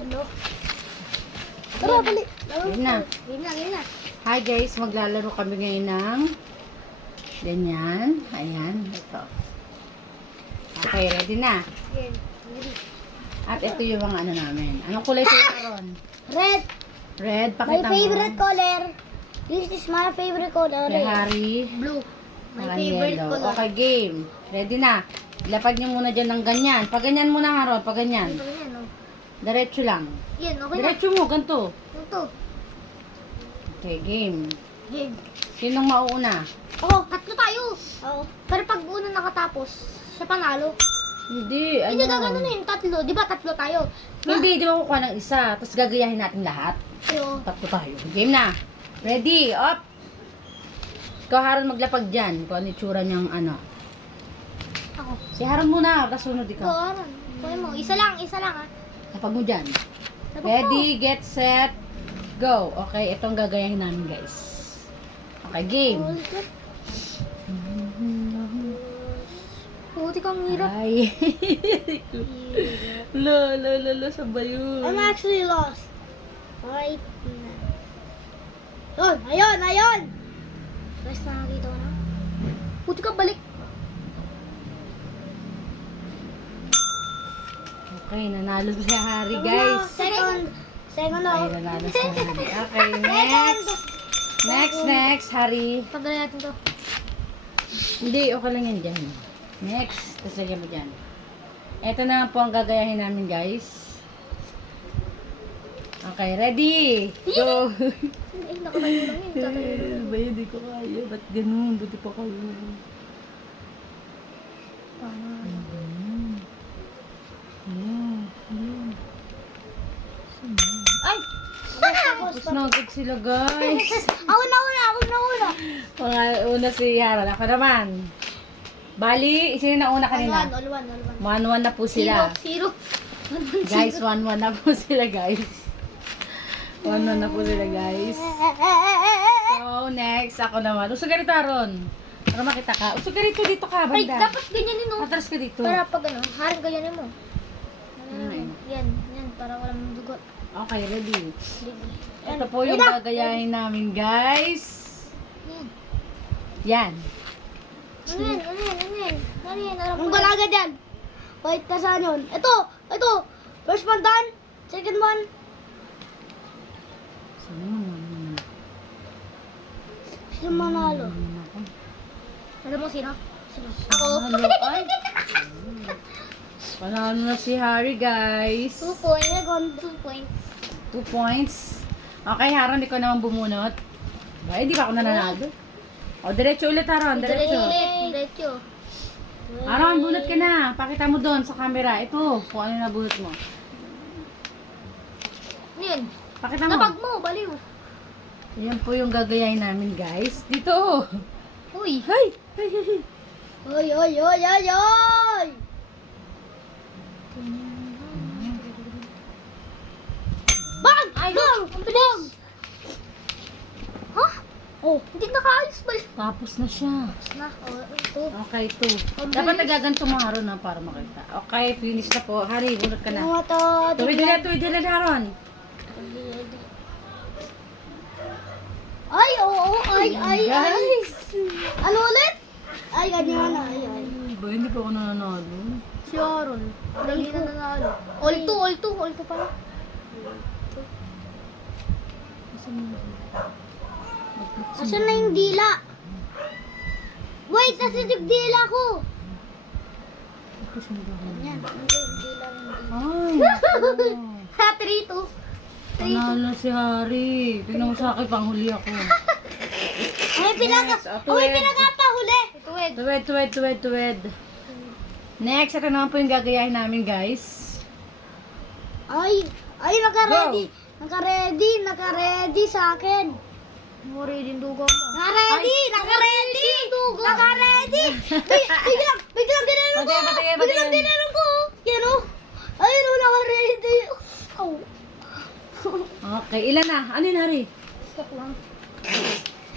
Hello. Tara, balik. Yun na. Game na. Hi guys, maglalaro kami ngayon ng ganyan. Ayan, ito. Okay, ready na. Game. At ito yung mga ano namin. Anong kulay sa'yo karon? Red. Red, My pakita mo. favorite color. This is my favorite color. Kay Harry. Blue. My Saka favorite yellow. color. Okay, game. Ready na. Ilapag niyo muna dyan ng ganyan. Pag ganyan muna, Haron. Pag ganyan. Ito yan, oh. Diretso lang. Yan, okay na. Diretso mo, ganito. Ito. Okay, game. Game. Sinong mauuna? Oh, tatlo tayo. Oo. Pero pag una nakatapos, siya panalo. Hindi, Hindi, ano? gagano na yung tatlo. Di ba tatlo tayo? Hindi, di ba kukuha ng isa. Tapos gagayahin natin lahat. Pero, Tatlo tayo. Game na. Ready, up. Ikaw, Haron, maglapag dyan. Kung ano itsura niyang ano. ako. Si Haron muna, tapos sunod Ito, ikaw. Aaron. Kaya mo. Isa lang ah. Lapag mo dyan. Tapos Ready, get set, go. Okay, itong gagayahin namin, guys. Okay, game. Puti kang hirap. Ay. Lo, sabay yun. I'm actually lost. Right now. Ayun! Basta nakakita ko na. Puti ka, balik. Okay, nanalo si Harry, guys. Second Ay, ako. nanalo si Harry. Okay, next, Harry. Pagdala natin to. Hindi, okay lang yan dyan. Next, tapos lagyan mo dyan. Ito na po ang gagayahin namin, guys. Okay, ready? Go! Eh, nakatayo lang yun. Tatayo lang. Ba, hindi ko kaya. Ba't ganun? Buti pa kayo. Ay! Tapos na agad sila, guys. Ako na una. Mga una si Haron. Ako naman. Bali, sino na una kanina? All one. 1-1 na po sila. Zero. Guys, 1-1 na po sila, guys. 1-1 na po sila, guys. So, next, ako naman. Usog ka rito, Haron. Para makita ka. Usog ka rito, dito ka, Ay, banda. dapat ganyanin mo. Atras ka dito. Para pag ano, haring ganyanin mo. Mm. Yan, para walang dugot. Okay, ready. Yan. Ito po yung gagayahin namin, guys. Yan. Ano yan? Ang galaga dyan. Wait, nasaan yun? Ito. First one done. Second one. Sino naman? Sino manalo? Alam mo sino? Ako. Panalo, ay. Panalo na si Harry, guys. 2 points. 2 points. 2 points. Okay, Haron, ikaw naman bumunot. Ay, di ba ako nananalo? O, diretso ulit, Haron. Diretso. Haron, bunot ka na. Pakita mo doon sa camera. Ito, kung ano na bunot mo. Ano yun? Pakita mo. Napag mo, baliw. Yan po yung gagayahin namin, guys. Dito. Uy. Hay! Oy! Bang! Ay, Bang! Bang! Ha? Oh, hindi nakaayos ba? Tapos na siya. Ito. Okay, ito. Dapat nagaganto mo, Haron, na para makita. Okay, finish na po. Harry, bunot ka na. Ano to? Tuwid ulit, Haron. Ay, oo, ay. Guys! Ano ulit? Ay, ganyan na. Ay. Ba, hindi pa ako nananalo. Si Aaron. Lagi na nanalo. All two pala. Asan na yung dila? Wait, nasa yung dila ko. Yan, yung dila Ay! Ha, 3-2. Panalo si Harry. Tingnan mo sa akin, panghuli ako. May pinagpahuli. Tuwid. Next, ito naman po yung gagayahin namin, guys. Ay, naka-ready. Naka-ready sa akin. Mori din dugo mo. Naka-ready. Biglang ginanong ko. Patay. ko. Yan o. Ayun o, naka-ready. Oh. Okay, ilan na? Ano yun, Harry? Stop lang.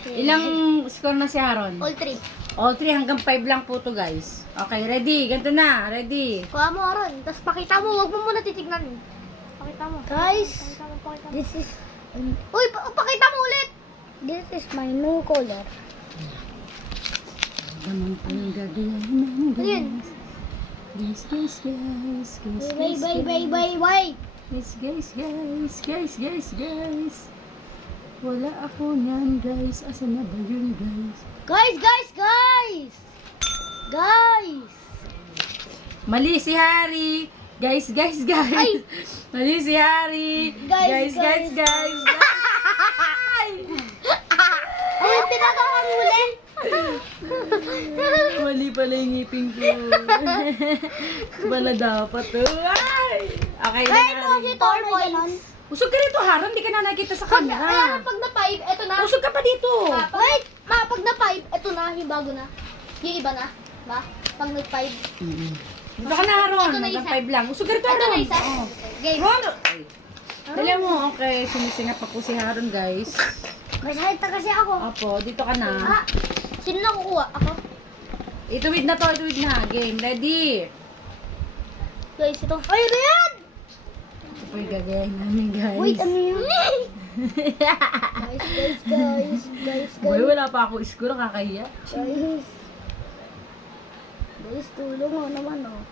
Ilang score na si Haron? All 3. All 3 hanggang 5 lang po to, guys. Okay, ready. Ganito na. Ready. Kuha mo, Aaron. Tapos pakita mo. Huwag mo muna titignan. Pakita mo. Guys, this is... Uy, pakita mo ulit! This is my new color. Naman po yung gagayahin ng Ayun. guys. Guys. Bye. Guys. Wala ako niyan, guys. Asan na ba yun, guys? Guys! Mali si Harry! Guys! Ay! Mali si Harry! Guys. Ay, tinatawag muli. Mali pala yung ngipin ko. Wala dapat. Ay! Okay na, Ay, ito Harry. si Thor points. Usog ka rito, Haron. Hindi ka na nakita sa Ayan, camera. pag na-5, eto na. Usog ka pa dito. Wait! Pag na-5, eto na, yung bago na. Yung iba na. Ba? Pag nag-5. Dito ka na, Haron. Ito na isa. Hanggang 5 lang. Usog ka rito, Ito na Haron. isa. Oo. Game. Ron! Dali mo, okay. Sumisingap pa po si Haron, guys. May salita kasi ako. Opo, dito ka na. Ah, sino na kukuha? Ako? Ituwid na to, ituwid na. Game, ready. Guys, ito. Ay, ano yan? Ito po yung gagayahin namin, guys. Wait, ano yan? Guys. Boy, wala pa ako isko, nakakahiya. Guys, tulong mo naman, oh.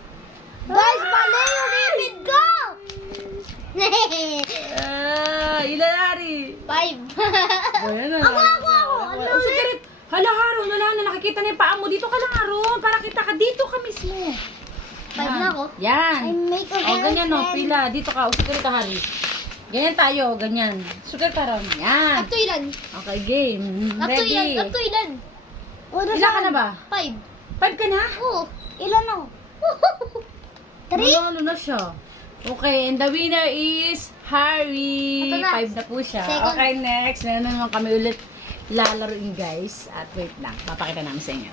Guys, mali yung bibig ko! Ilan, Hari? 5. Boy, ano na? Ako! Ano Usog ka rin. Hala, Haron, wala na. Nakikita na yung paa mo. Dito ka lang, Haron. Para kita ka. Dito ka mismo. 5 na ako. Yan. I make a O, ganyan, no. girlfriend. Pila. Dito ka. Usog ka rito, Hari. Ganyan tayo. Ganyan. Sugar ka ron. Yan. Up to ilan? Okay, game. Up to ilan? Ready. Up to ilan? Ilan ka na ba? 5. 5 ka na? Oo. Ilan ako? 3? Manalo na siya. Okay, and the winner is Harry. Ito na. 5 na po siya. Second. Okay, next. Meron naman kami ulit lalaroin, guys. At wait lang. Papakita namin sa inyo.